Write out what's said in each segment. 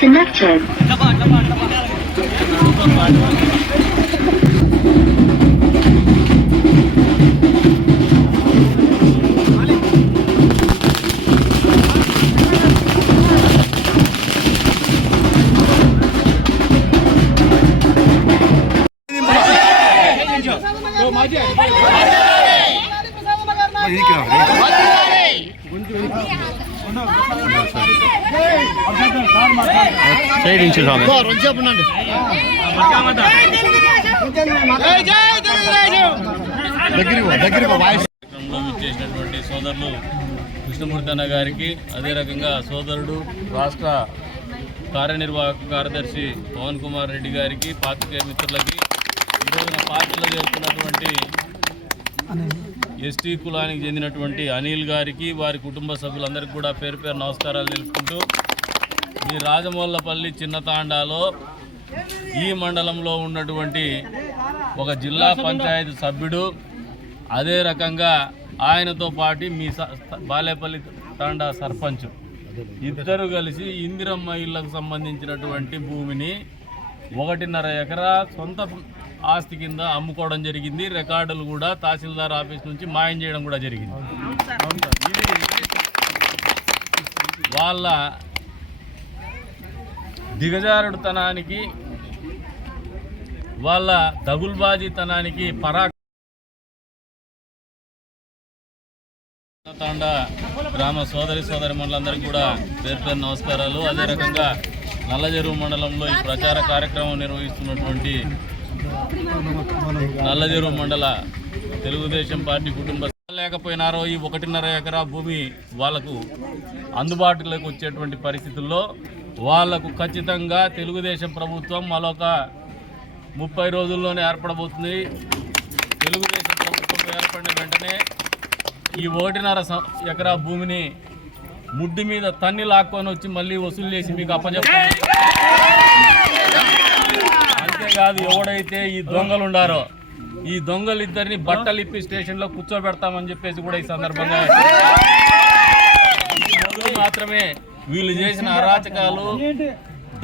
Connected. చేసినటువంటి సోదరులు కృష్ణమూర్తి అన్న గారికి, అదే రకంగా సోదరుడు రాష్ట్ర కార్యనిర్వాహక కార్యదర్శి పవన్ కుమార్ రెడ్డి గారికి, పాత్రికేయ మిత్రులకి, ఈరోజున పార్టీలో చేస్తున్నటువంటి ఎస్టీ కులానికి చెందినటువంటి అనిల్ గారికి, వారి కుటుంబ సభ్యులందరికీ కూడా పేరు పేరు నమస్కారాలు తెలుపుకుంటూ, ఈ రాజమోళ్ళపల్లి చిన్న తాండాలో ఈ మండలంలో ఉన్నటువంటి ఒక జిల్లా పంచాయతీ సభ్యుడు, అదే రకంగా ఆయనతో పాటు మీ బాలేపల్లి తాండా సర్పంచ్ ఇద్దరు కలిసి ఇందిరమ్మ ఇళ్లకు సంబంధించినటువంటి భూమిని 1.5 ఎకరా సొంత ఆస్తి కింద అమ్ముకోవడం జరిగింది. రికార్డులు కూడా తహసీల్దార్ ఆఫీస్ నుంచి మాయం చేయడం కూడా జరిగింది. ఇది వాళ్ళ దిగజారుడుతనానికి, వాళ్ళ దగుల్బాజీతనానికి తాండా గ్రామ సోదరిమణులందరికీ కూడా పేరు పేరు నమస్కారాలు. అదే రకంగా నల్లజెరువు మండలంలో ఈ ప్రచార కార్యక్రమం నిర్వహిస్తున్నటువంటి నల్లజెరువు మండల తెలుగుదేశం పార్టీ కుటుంబ లేకపోయినారో ఈ 1.5 ఎకరా భూమి వాళ్లకు అందుబాటులోకి వచ్చేటువంటి పరిస్థితుల్లో వాళ్లకు ఖచ్చితంగా తెలుగుదేశం ప్రభుత్వం మరొక 30 రోజుల్లోనే ఏర్పడబోతుంది. తెలుగుదేశం ప్రభుత్వం ఏర్పడిన వెంటనే ఈ 1.5 ఎకరా భూమిని ముడ్డి మీద తన్ని లాక్కొని వచ్చి మళ్ళీ వసూలు చేసి మీకు అప్పచెప్పాలి. అంతేకాదు, ఎవడైతే ఈ దొంగలు ఉండారో ఈ దొంగలు ఇద్దరిని బట్టలు ఇప్పి స్టేషన్లో కూర్చోబెడతామని చెప్పేసి కూడా ఈ సందర్భంగా మాత్రమే వీళ్ళు చేసిన అరాచకాలు,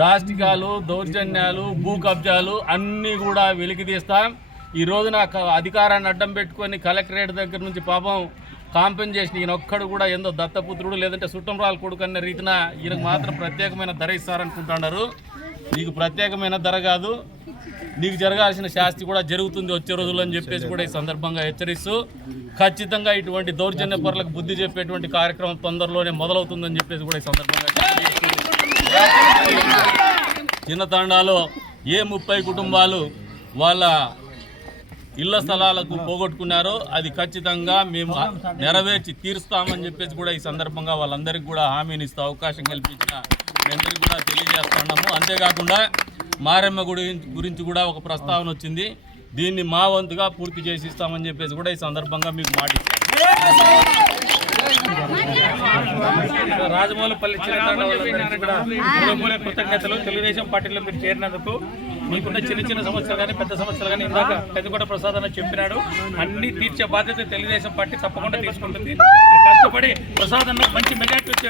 దాష్టికాలు, దౌర్జన్యాలు, భూ కబ్జాలు అన్నీ కూడా వెలికి తీస్తాం. ఈ రోజున అధికారాన్ని అడ్డం పెట్టుకొని కలెక్టరేట్ దగ్గర నుంచి పాపం కాంపెన్సేషన్ ఈయన ఒక్కడు కూడా ఏందో దత్తపుత్రుడు లేదంటే సుట్టంరాలు కొడుకు అన్న రీతిన ఈయనకు మాత్రం ప్రత్యేకమైన ధర ఇస్తారనుకుంటున్నారు. నీకు ప్రత్యేకమైన ధర కాదు, నీకు జరగాల్సిన శాస్తి కూడా జరుగుతుంది వచ్చే రోజుల్లో అని చెప్పేసి కూడా ఈ సందర్భంగా హెచ్చరిస్తూ, ఖచ్చితంగా ఇటువంటి దౌర్జన్య పరులకు బుద్ధి చెప్పేటువంటి కార్యక్రమం తొందరలోనే మొదలవుతుందని చెప్పేసి కూడా ఈ సందర్భంగా చిన్న తాండాలో ఏ 30 కుటుంబాలు వాళ్ళ ఇళ్ల స్థలాలకు పోగొట్టుకున్నారో అది ఖచ్చితంగా మేము నెరవేర్చి తీరుస్తామని చెప్పేసి కూడా ఈ సందర్భంగా వాళ్ళందరికీ కూడా హామీని ఇస్తూ అవకాశం కల్పించిన అందరికీ కూడా తెలియజేస్తున్నాము. అంతేకాకుండా మారెమ్మ గుడి గురించి కూడా ఒక ప్రస్తావన వచ్చింది. దీన్ని మా వంతుగా పూర్తి చేసి ఇస్తామని చెప్పేసి కూడా ఈ సందర్భంగా మీకు మాట రాజమౌళపల్లి కృతజ్ఞతలు. తెలుగుదేశం పార్టీలో మీరు చేరినందుకు మీకున్న చిన్న సమస్యలు కానీ పెద్ద సమస్యలు కానీ ఇందాక పెద్దగొండ ప్రసాద్ అన్న చెప్పినాడు, అన్ని తీర్చే బాధ్యత తెలుగుదేశం పార్టీ తప్పకుండా తీసుకుంటుంది. కష్టపడి ప్రసాద్ అన్న మంచి మెజార్టీ వచ్చే